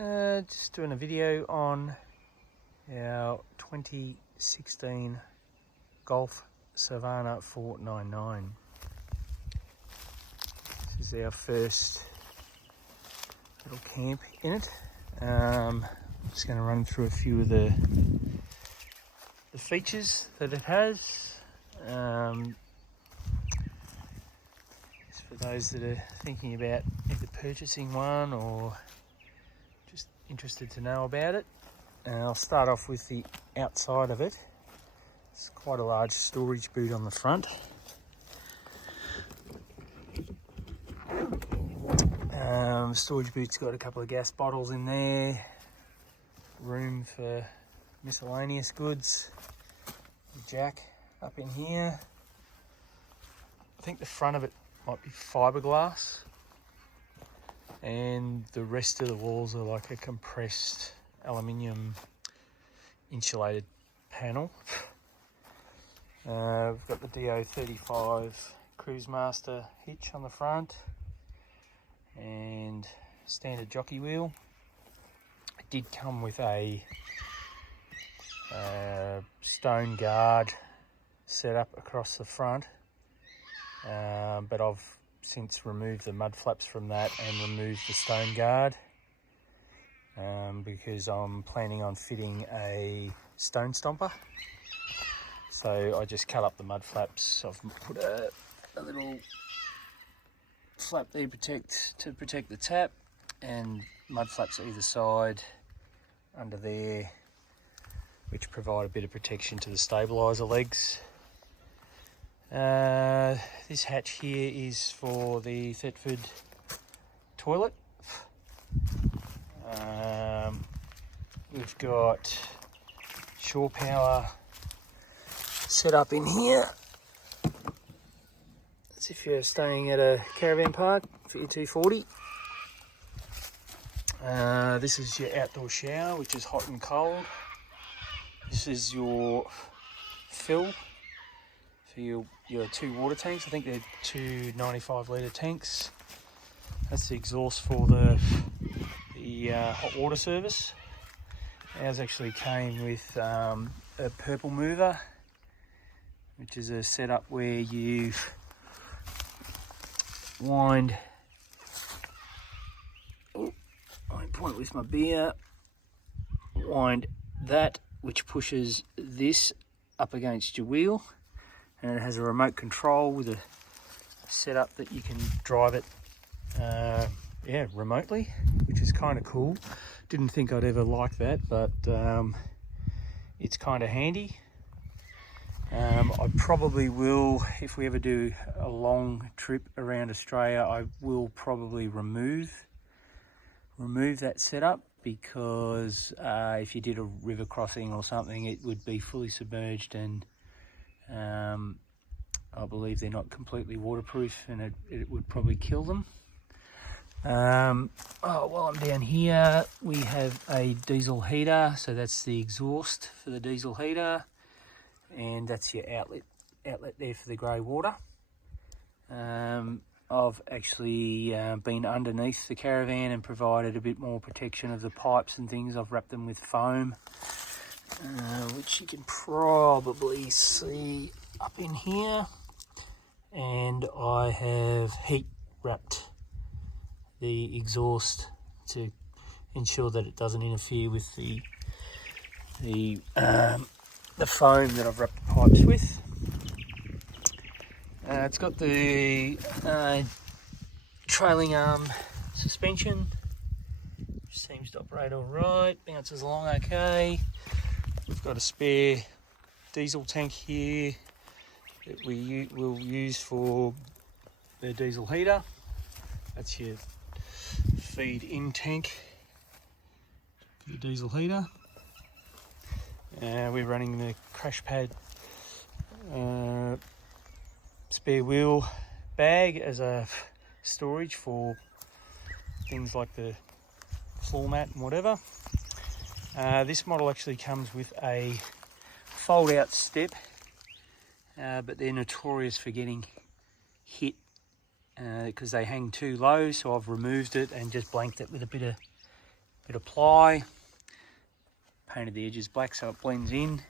Just doing a video on our 2016 Golf Savannah 499. This is our first little camp in it. I'm just going to run through a few of the features that it has. Just for those that are thinking about either purchasing one or just interested to know about it. I'll start off with the outside of it. It's quite a large storage boot on the front. Storage boot's got a couple of gas bottles in there, room for miscellaneous goods, the jack up in here. I think the front of it might be fiberglass, and the rest of the walls are like a compressed aluminium insulated panel. We've got the DO35 Cruise Master hitch on the front and standard jockey wheel. It did come with a stone guard set up across the front, but I've since removed the mud flaps from that and removed the stone guard because I'm planning on fitting a stone stomper. So I just cut up the mud flaps. I've put a little flap there to protect the tap, and mud flaps either side under there, which provide a bit of protection to the stabiliser legs. This hatch here is for the Thetford toilet. We've got shore power set up in here. That's if you're staying at a caravan park for your 240. This is your outdoor shower, which is hot and cold. This is your fill for your two water tanks. I think they're two 95-litre tanks. That's the exhaust for the hot water service. Ours actually came with a purple mover, which is a setup where you wind, I point with my beer, wind that, which pushes this up against your wheel, and it has a remote control with a setup that you can drive it remotely, which is kind of cool. Didn't think I'd ever like that, but it's kind of handy. I probably will, if we ever do a long trip around Australia, I will probably remove that setup, because if you did a river crossing or something, it would be fully submerged, and I believe they're not completely waterproof, and it would probably kill them. While I'm down here, we have a diesel heater, so that's the exhaust for the diesel heater, and that's your outlet there for the grey water. I've actually been underneath the caravan and provided a bit more protection of the pipes and things. I've wrapped them with foam, which you can probably see up in here, and I have heat wrapped the exhaust to ensure that it doesn't interfere with the foam that I've wrapped the pipes with. It's got the trailing arm suspension, which seems to operate all right, bounces along okay. We've got a spare diesel tank here that we will use for the diesel heater. That's your feed in tank for the diesel heater. We're running the crash pad spare wheel bag as a storage for things like the floor mat and whatever. This model actually comes with a fold out step, but they're notorious for getting hit because they hang too low, so I've removed it and just blanked it with a bit bit of ply, painted the edges black so it blends in,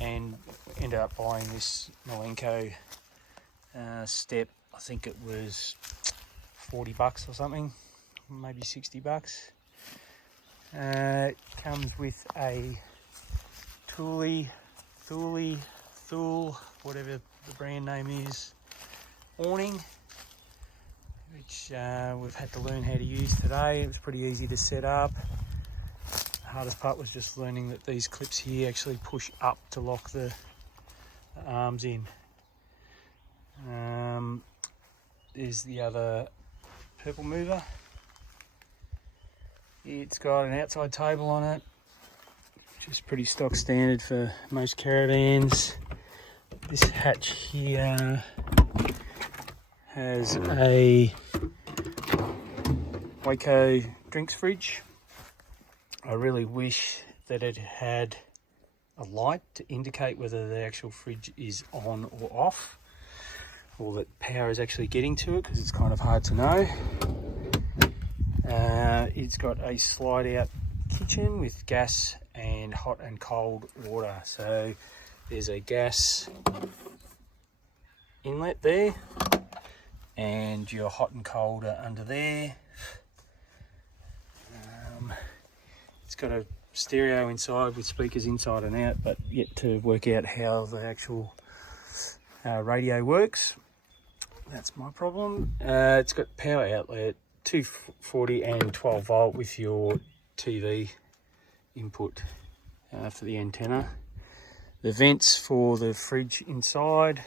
and ended up buying this Malenko step. I think it was $40 or something, maybe $60. It comes with a Thule, whatever the brand name is, awning, which we've had to learn how to use today. It was pretty easy to set up. The hardest part was just learning that these clips here actually push up to lock the arms in. There's the other purple mover. It's got an outside table on it, which is pretty stock standard for most caravans. This hatch here has a Waco drinks fridge. I really wish that it had a light to indicate whether the actual fridge is on or off, or that power is actually getting to it, because it's kind of hard to know. It's got a slide out kitchen with gas and hot and cold water. So there's a gas inlet there, and your hot and cold are under there. It's got a stereo inside with speakers inside and out, but yet to work out how the actual radio works. That's my problem. It's got power outlet, 240 and 12 volt with your TV input for the antenna. The vents for the fridge inside.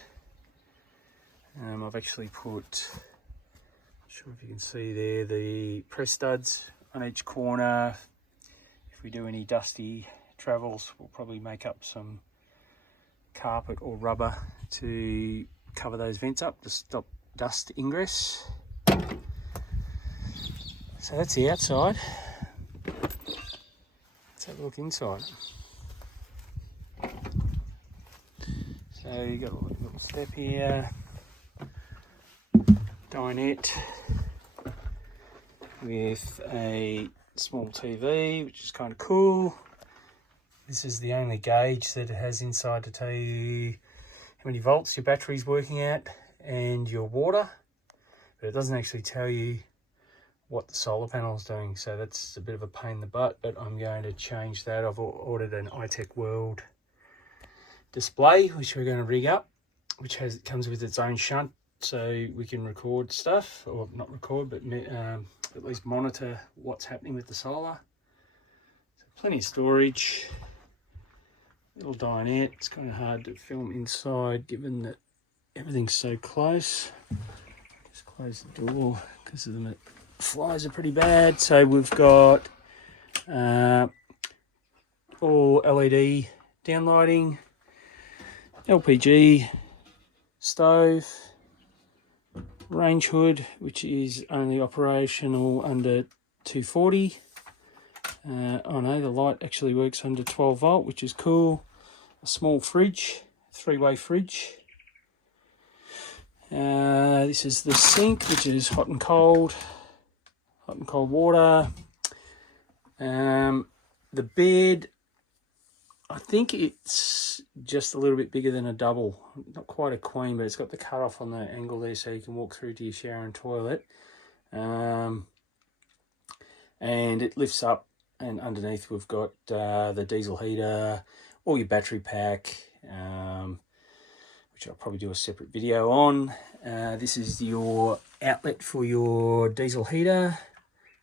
I've actually put, not sure if you can see there, the press studs on each corner. If we do any dusty travels, we'll probably make up some carpet or rubber to cover those vents up to stop dust ingress. So that's the outside. Let's have a look inside. So you've got a little step here, dinette with a small TV, which is kind of cool. This is the only gauge that it has inside to tell you how many volts your battery's working at and your water, but it doesn't actually tell you what the solar panel is doing, so that's a bit of a pain in the butt, but I'm going to change that. I've ordered an iTech World display, which we're going to rig up, which comes with its own shunt, so we can record stuff, or not record, but at least monitor what's happening with the solar. So plenty of storage, little dinette. It's kind of hard to film inside given that everything's so close. Just close the door because of the flies are pretty bad. So we've got all LED downlighting, LPG stove, range hood, which is only operational under 240. Oh no, the light actually works under 12 volt, which is cool. A small fridge, three-way fridge. This is the sink, which is hot and cold water. The bed, I think it's just a little bit bigger than a double, not quite a queen, but it's got the cut off on the angle there so you can walk through to your shower and toilet. And it lifts up, and underneath we've got the diesel heater, all your battery pack, which I'll probably do a separate video on. This is your outlet for your diesel heater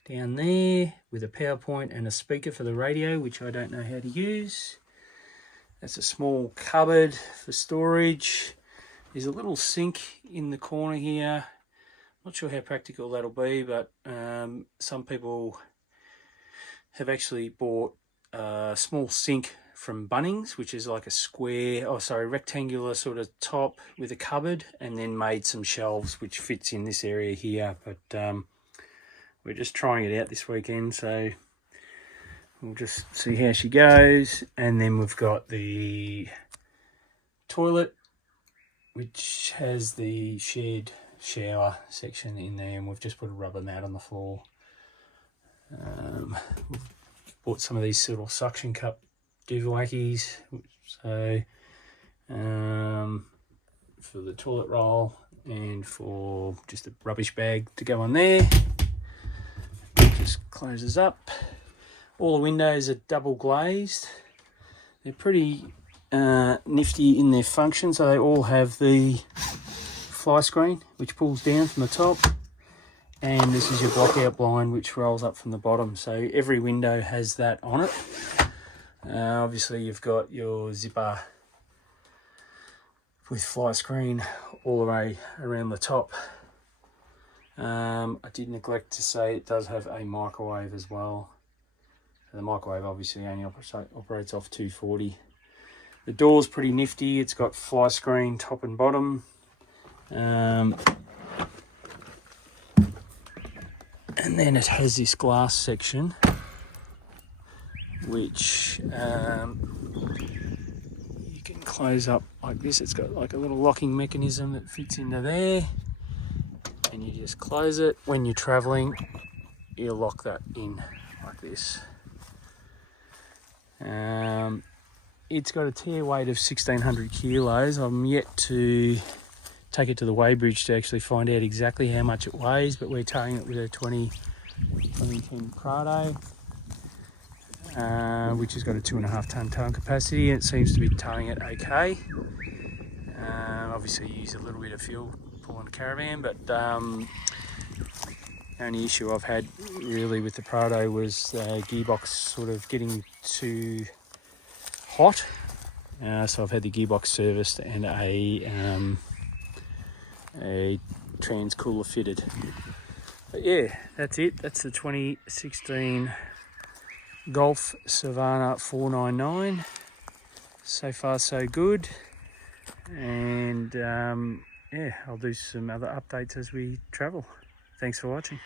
down there with a power point and a speaker for the radio, which I don't know how to use. That's a small cupboard for storage. There's a little sink in the corner here. Not sure how practical that'll be, but some people have actually bought a small sink from Bunnings, which is like a rectangular sort of top with a cupboard, and then made some shelves which fits in this area here. But we're just trying it out this weekend, so we'll just see how she goes. And then we've got the toilet, which has the shared shower section in there, and we've just put a rubber mat on the floor. bought some of these little suction cup duvwackies, so for the toilet roll and for just a rubbish bag to go on there. It just closes up. All the windows are double glazed. They're pretty nifty in their function, so they all have the fly screen which pulls down from the top, and this is your block-out blind which rolls up from the bottom, so every window has that on it. Obviously you've got your zipper with fly screen all the way around the top. I did neglect to say it does have a microwave as well. The microwave obviously only operates off 240. The door's pretty nifty. It's got fly screen top and bottom. And then it has this glass section which you can close up like this. It's got like a little locking mechanism that fits into there, and you just close it. When you're traveling, you lock that in like this. It's got a tare weight of 1600 kilos. I'm yet to take it to the weighbridge to actually find out exactly how much it weighs, but we're towing it with a 2010 Prado, which has got a 2.5 ton towing capacity, and it seems to be towing it okay. Obviously you use a little bit of fuel pulling the caravan, but the only issue I've had really with the Prado was the gearbox sort of getting too hot. So I've had the gearbox serviced and a trans cooler fitted. But yeah, that's it. That's the 2016 Golf Savannah 499. So far so good. And yeah, I'll do some other updates as we travel. Thanks for watching.